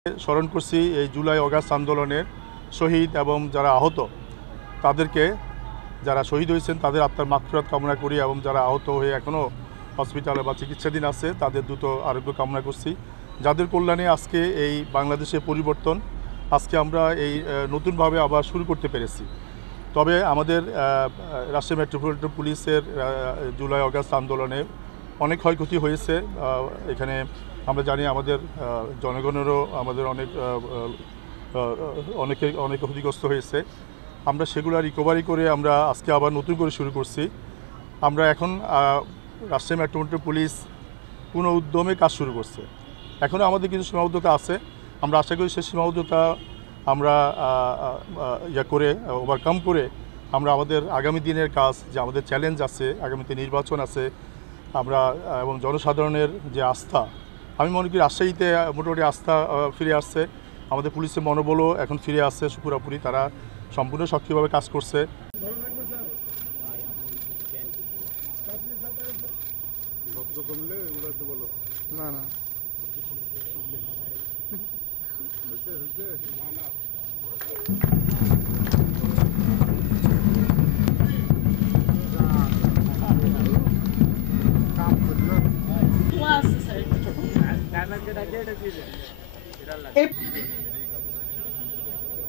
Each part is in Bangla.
স্মরণ করছি এই জুলাই অগাস্ট আন্দোলনের শহীদ এবং যারা আহত তাদেরকে, যারা শহীদ হয়েছেন তাদের আত্মার মাগফিরাত কামনা করি এবং যারা আহত হয়ে এখনও হসপিটালে বা চিকিৎসাধীন আছে তাদের দ্রুত আরোগ্য কামনা করছি। যাদের কল্যাণে আজকে এই বাংলাদেশের পরিবর্তন আজকে আমরা এই নতুনভাবে আবার শুরু করতে পেরেছি। তবে আমাদের রাজশাহী মেট্রোপলিটন পুলিশের জুলাই অগাস্ট আন্দোলনে অনেক ক্ষয়ক্ষতি হয়েছে। এখানে আমরা জানি আমাদের জনগণেরও আমাদের অনেক ক্ষতিগ্রস্ত হয়েছে। আমরা সেগুলো রিকভারি করে আমরা আজকে আবার নতুন করে শুরু করছি। আমরা এখন রাজশাহী মেট্রোপলিটন পুলিশ কোনো উদ্যমে কাজ শুরু করছে। এখনও আমাদের কিছু সীমাবদ্ধতা আছে, আমরা আশা করি সেই সীমাবদ্ধতা আমরা ওভারকাম করে আমরা আমাদের আগামী দিনের কাজ, যে আমাদের চ্যালেঞ্জ আছে, আগামীতে নির্বাচন আছে, আমরা এবং জনসাধারণের যে আস্থা, আমি মনে করি রাজশাহীতে মোটামুটি আস্থা ফিরে আসছে। আমাদের পুলিশের মনোবলও এখন ফিরে আসছে পুরোপুরি, তারা সম্পূর্ণ সক্রিয়ভাবে কাজ করছে। না না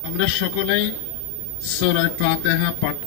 আমরা সকলেই সূরা ফাতিহা পাঠ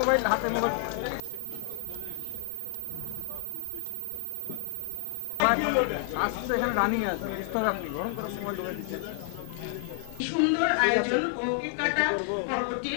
মোবাইল হাতে মোবাইল এখানে রানিং আছে, আপনি গরম করে মোবাইল ঢুকে দিচ্ছেন। সুন্দর আয়োজন ও কেক কাটা পর্বটি